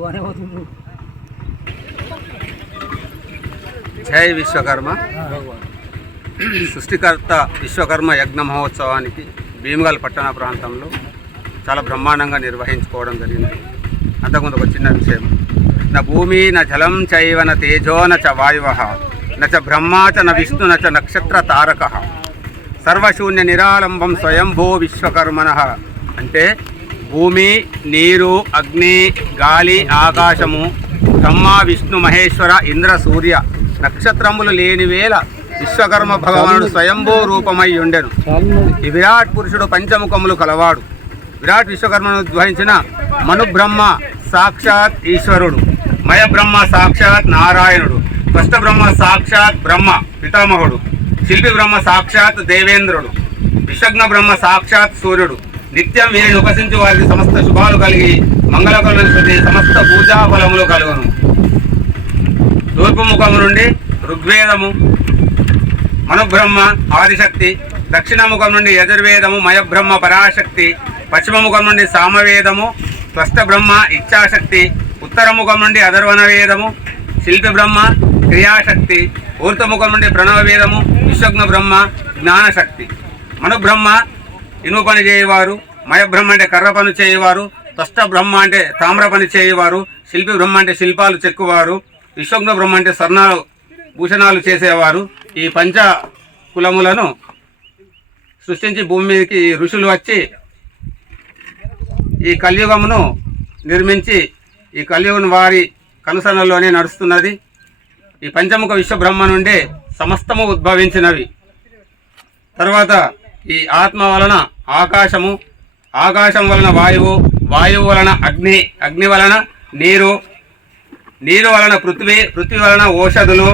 పోనే జై విశ్వకర్మ. సృష్టికర్త విశ్వకర్మ యజ్ఞ మహోత్సవానికి భీమగల్ పట్టణ ప్రాంతంలో చాలా బ్రహ్మాండంగా నిర్వహించుకోవడం జరిగింది. అంతకుముందు ఒక చిన్న విషయం. నా భూమి నా జలం చైవ న తేజో నచ వాయువ నచ బ్రహ్మా చ న విష్ణు నచ నక్షత్ర తారక సర్వశూన్య నిరాలంబం స్వయంభో విశ్వకర్మణ అంటే భూమి నీరు అగ్ని గాలి ఆకాశము బ్రహ్మ విష్ణు మహేశ్వర ఇంద్ర సూర్య నక్షత్రములు లేని వేళ విశ్వకర్మ భగవానుడు స్వయంభూ రూపమై ఉండెను. ఈ విరాట్ పురుషుడు పంచముఖములు కలవాడు. విరాట్ విశ్వకర్మను ఉద్భవించిన మనుబ్రహ్మ సాక్షాత్ ఈశ్వరుడు. మయ బ్రహ్మ సాక్షాత్ నారాయణుడు. ఫస్ట్ బ్రహ్మ సాక్షాత్ బ్రహ్మ పితామహుడు. శిల్పి బ్రహ్మ సాక్షాత్ దేవేంద్రుడు. విశ్వజ్ఞ బ్రహ్మ సాక్షాత్ సూర్యుడు. నిత్యం వీరిని ఉపసించి వారికి సమస్త శుభాలు కలిగి మంగళకరమైన శృతి సమస్త పూజా ఫలములు కలుగును. తూర్పు ముఖము నుండి ఋగ్వేదము మనుబ్రహ్మ ఆదిశక్తి దక్షిణ ముఖం నుండి యజుర్వేదము మయబ్రహ్మ పరాశక్తి పశ్చిమ ముఖం నుండి సామవేదము స్వస్థ బ్రహ్మ ఇచ్ఛాశక్తి ఉత్తర ముఖం నుండి అధర్వణ వేదము శిల్పి బ్రహ్మ క్రియాశక్తి ఊర్తముఖం నుండి ప్రణవ వేదము విశ్వజ్ఞ బ్రహ్మ జ్ఞానశక్తి. మనుబ్రహ్మ ఇనుము పని చేయవారు మయబ్రహ్మ అంటే కర్ర పని చేయవారు తష్ట బ్రహ్మ అంటే తామ్ర పని చేయవారు శిల్పి బ్రహ్మ అంటే శిల్పాలు చెక్కువారు విశ్వజ్ఞ బ్రహ్మ అంటే స్వర్ణాలు భూషణాలు చేసేవారు. ఈ పంచ కులములను సృష్టించి భూమి మీదకి ఋషులు వచ్చి ఈ కలియుగమును నిర్మించి ఈ కలియుగం వారి కనుసనలోనే నడుస్తున్నది. ఈ పంచముఖ విశ్వబ్రహ్మ నుండే సమస్తము ఉద్భవించినవి. తర్వాత ఈ ఆత్మ వలన ఆకాశము ఆకాశం వలన వాయువు వాయువు వలన అగ్ని అగ్ని వలన నీరు నీరు వలన పృథ్వీ పృథ్వీ వలన ఓషధులు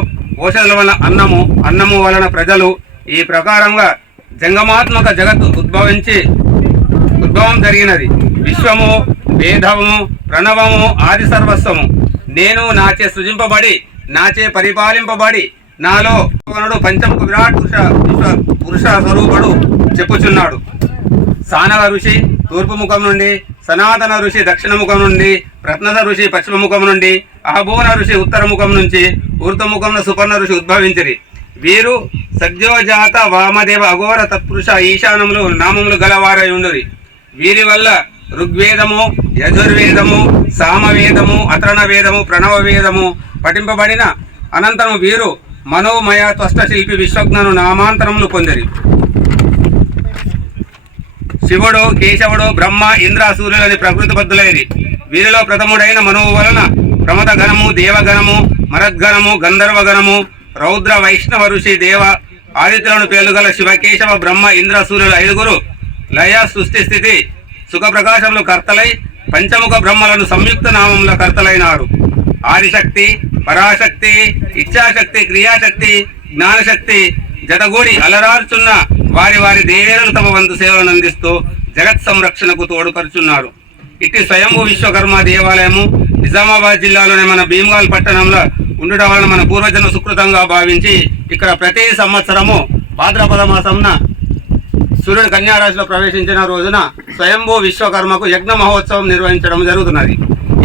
ఔషధుల వలన అన్నము అన్నము వలన ప్రజలు. ఈ ప్రకారంగా జంగమాత్మక జగత్తు ఉద్భవించి ఉద్భవం జరిగినది. విశ్వము వేదము ప్రణవము ఆది సర్వస్వము. నేను నాచే సృజింపబడి నాచే పరిపాలింపబడి నాలో పంచముఖ విరాట్ పురుష విశ్వ పురుష స్వరూపుడు. చెప్పుచున్నాడు. సానవ ఋషి తూర్పు ముఖం నుండి సనాతన ఋషి దక్షిణ ముఖం నుండి రత్నద ఋషి పశ్చిమ ముఖం నుండి అహబోన ఋషి ఉత్తర ముఖం నుంచి ఊర్ధముఖంలో సుపర్ణ ఋషి ఉద్భవించిరి. వీరు సద్యోజాత వామదేవ అఘోర తత్పురుష ఈశానములు నామములు గలవారై ఉండురి. వీరి వల్ల ఋగ్వేదము యజుర్వేదము సామవేదము అతరణ వేదము ప్రణవ వేదము పఠింపబడిన అనంతరం వీరు మనోమయ త్వష్ట శిల్పి విశ్వజ్ఞను నామాంతరములు పొందిరి. శివుడు కేశవుడు బ్రహ్మ ఇంద్ర సూర్యులని ప్రకృతి బద్దులైరి వీరిలో ప్రథముడైన మనువు వలన ప్రమద గణము దేవగణము మరద్గణము గంధర్వ గణము రౌద్ర వైష్ణవ ఋషి దేవ ఆదిత్యులను పేర్లుగల శివకేశవ బ్రహ్మ ఇంద్ర సూర్యులు ఐదుగురు లయ సృష్టి స్థితి సుఖ ప్రకాశములు కర్తలై పంచముఖ బ్రహ్మలను సంయుక్త నామంలో కర్తలైనారు. ఆదిశక్తి పరాశక్తి ఇచ్ఛాశక్తి క్రియాశక్తి జ్ఞానశక్తి జతగూడి అలరారుచున్న వారి వారి దేవేరులు తమ వంతు సేవలను అందిస్తూ జగత్ సంరక్షణకు తోడ్పరుచున్నారు ఇట్టి స్వయంభూ విశ్వకర్మ దేవాలయము నిజామాబాద్ జిల్లాలోని మన భీమగాల్ పట్టణంలో ఉండడం వలన మన పూర్వజన సుకృతంగా భావించి ఇక్కడ ప్రతి సంవత్సరము భాద్రపద మాసంన సూర్యుడు కన్యారాశిలో ప్రవేశించిన రోజున స్వయంభూ విశ్వకర్మకు యజ్ఞ మహోత్సవం నిర్వహించడం జరుగుతున్నది.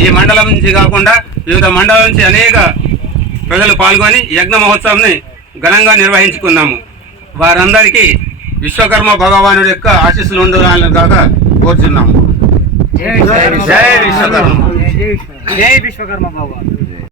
ఈ మండలం నుంచి కాకుండా వివిధ మండలం నుంచి అనేక ప్రజలు పాల్గొని యజ్ఞ మహోత్సవంని ఘనంగా నిర్వహించుకున్నాము. వారందరికీ విశ్వకర్మ భగవానుడి యొక్క ఆశీస్సులు ఉండాలని కాక కోరుచున్నాము. జై విశ్వకర్మ. జై విశ్వకర్మ. భగవాన్